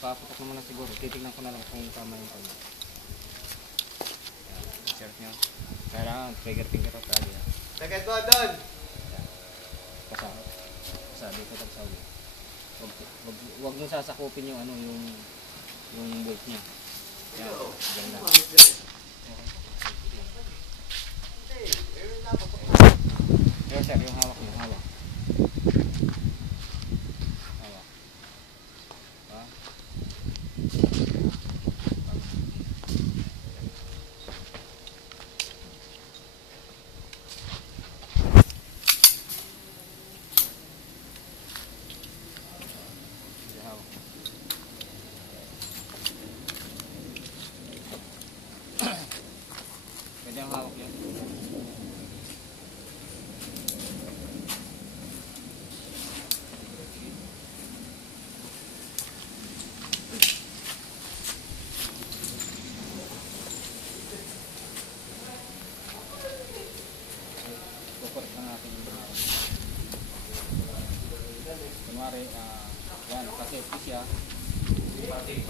nakaputok naman na siguro. Titignan ko na lang kung tama yung pala. Insert nyo. Kailangan trigger finger out lagi. Tagad mo doon! Kasama. Sabi ko tagsabi. Wag mo sasakupin yung ano, yung bolt niya. Yan. Diyan lang. Yan sir, yung hawak niyo, hawak. Hawak. Ha? Pwede ang hawak yun. Kukulit na natin yung hawak. Kunwari, yan, naka-safety siya.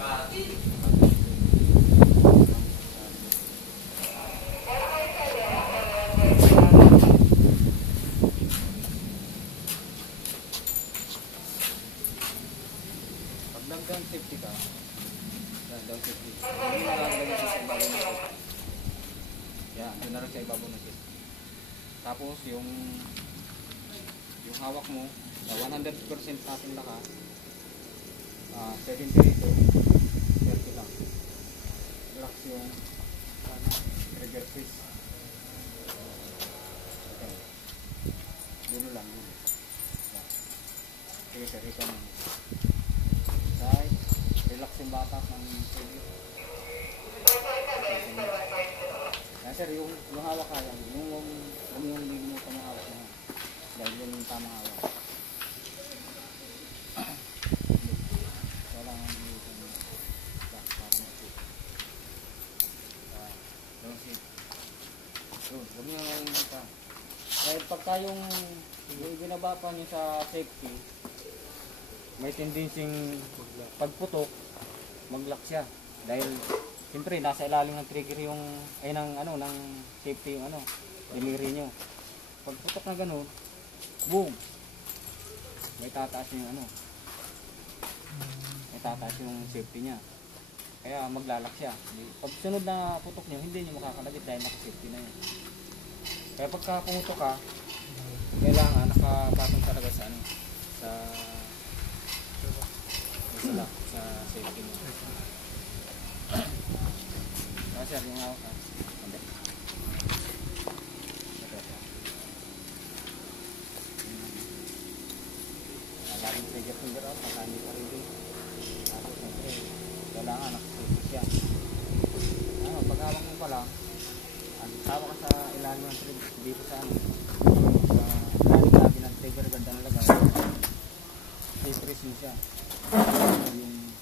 Pati. Down safety ka. Down safety. Yan, doon na rin sa ibabaw ng safety. Tapos yung hawak mo, 100% natin laka. 70 rito, 30 lang. Relax yung trigger twist. Okay. Dulo lang. Sige sir, ito naman. Relax yung batak ng trigger. Yan sir, yung hawak ka lang, yung lig mo pa hawak mo. Dahil yun yung tamang hawak. Kailangan yung back para mag-sit. Don't sit. Huwag nyo nga yung ito. Dahil pagka yung binaba pa nyo sa safety, may tendencying pagputok, mag-lock siya. Dahil siyempre nasa ilalim ng trigger yung ng safety yung delivery nyo. Pagputok na gano'n, boom. May tataas yung may tataas yung safety niya. Kaya maglalak siya. Pag sunod na putok nyo, hindi nyo makakalagit dahil naka-safety na yun. Kaya pagka pumutok ka, kailangan nakapatong talaga sa sa safety mo. Kasi yung hawak ka. Hindi. Laging trigger finger out, makani pa rin din. Tapos siyempre, kailangan nakasafety siya. Pag hawak mo pa lang, hawak ka sa ilalim ng trigger, dito sa ilalim ng trigger, ganda na lagay. Safe press mo siya. Yung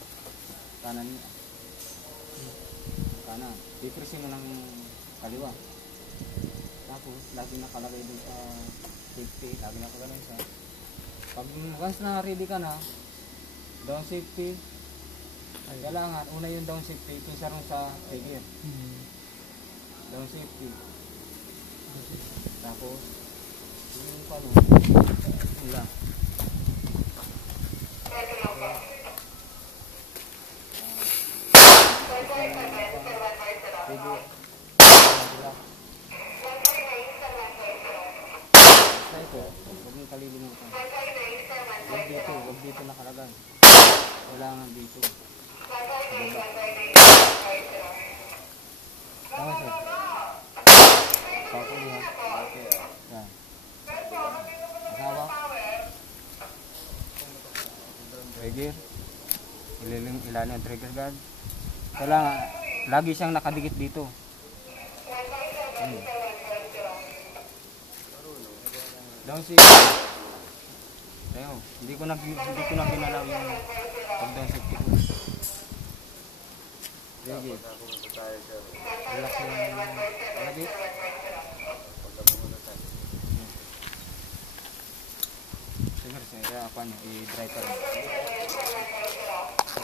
kanan niya. Kanan. Depressin mo ng kaliwa. Tapos, lagi nakalagay dun sa safety. Lagi nakagano'n siya. Pag once na ready ka na, down safety, kailangan, una yung down safety, pinsa rin sa trigger. Down safety. Tapos, yung palo, yun lang. Sa ito, huwag mong kalilimutan. Huwag dito nakalagay. Kailangan dito. Tama sir. Pako niya. Yan. Hawak. Trigger. Ilalim ang trigger guard. Kailangan, lagi siyang nakadikit dito. Down si hindi ko na ginalaw yung pag-down safety ko. Sige. Relax yung alabit. Sige, kaya apa nyo, i-dry pa rin.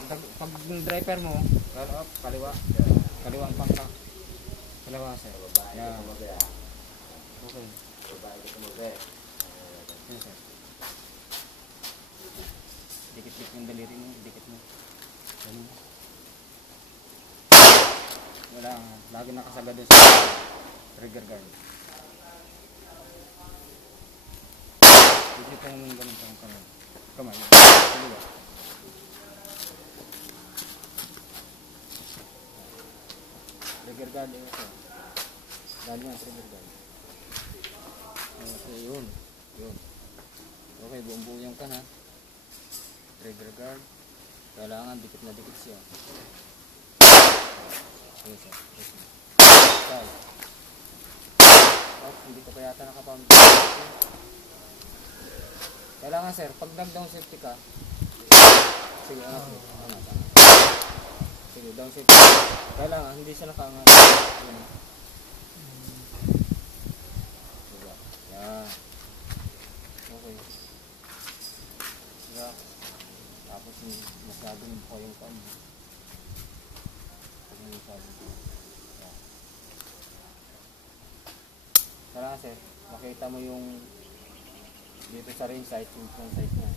Pag driver mo, kaliwa. Kaliwa ang pangka. Kaliwa sir. Yan. Okay. Yan sir. Dikit-dikit yung daliri mo. Dikit mo. Ganun. Wala. Lagi nakasagad doon sa trigger guard. Dikit yung ganun pang kamay. Kamay. Kaliwa. Trigger guard yun ito. Galing ang trigger guard. Okay, yun. Yun. Okay, buong-buo yung kan ha. Trigger guard. Kailangan dikit na dikit siya. Okay, sir. Okay. Oh, hindi ko pa yata nakapamit. Kailangan sir, pag nag-down safety ka, sige, sige, down safety. Kailangan, hindi siya nakaangat. Diba? Yan. Okay. Diba? Tapos masyadong mukha yung pan. Yan. Kailangan sir, makita mo yung dito sa ring sight, yung front sight niya.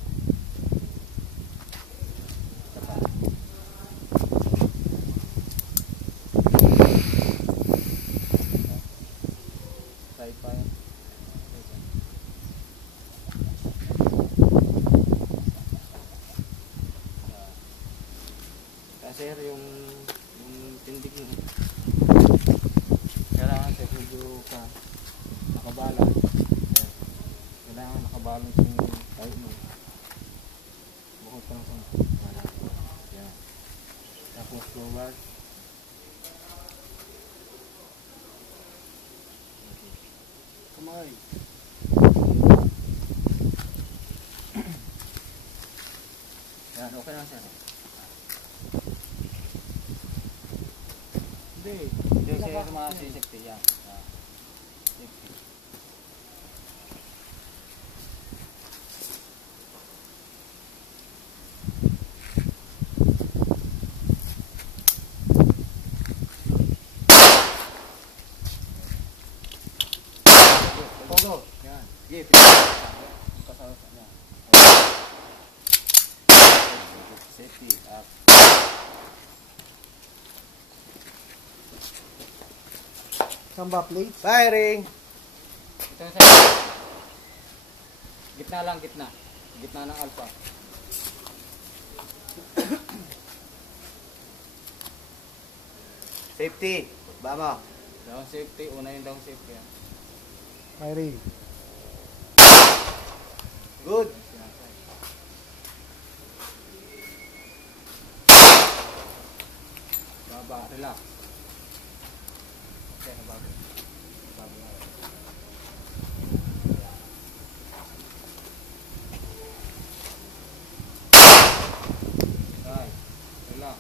Sir, yung tindig mo kailangan sir, medyo ka nakabalance. Kailangan nakabalance yung tayo mo. Bukod ka lang sa yan. Tapos forward. Kamay. Yan, okay lang sir. Hindi siya mga safety yan. Safety. Todo. Yan. Sige, safety up. Samba plate. Firing! Ito yung sa'yo. Gitna lang, gitna. Gitna ng alpha. Safety! Bama! Down safety, una yung down safety. Yan. Firing. Good! Baba, relax. Okay, bago. Bago. Okay, relax.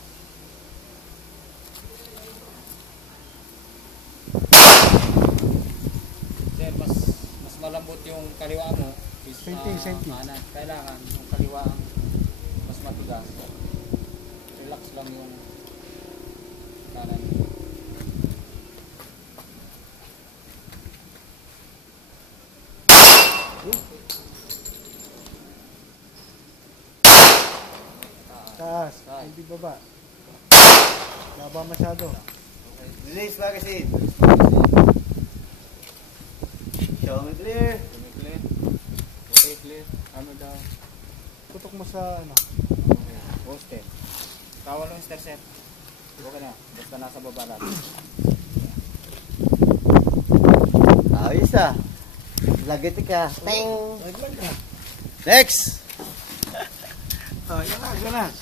Sir, mas malambot yung kaliwa mo. Safety. Kanan. Kailangan yung kaliwa ang mas matigas. Relax lang yung kanan. Taas. Hindi baba. Baba masyado. Okay. Release magazine! Show me clear! Clear. Okay, clear. Hammer down. Tutok mo sa ano. Okay. Poste. Kawal yung star set. Okay na. Basta nasa baba natin. Ayos ah! Lagit ka! Ting! Laglag na. Next! Yan na.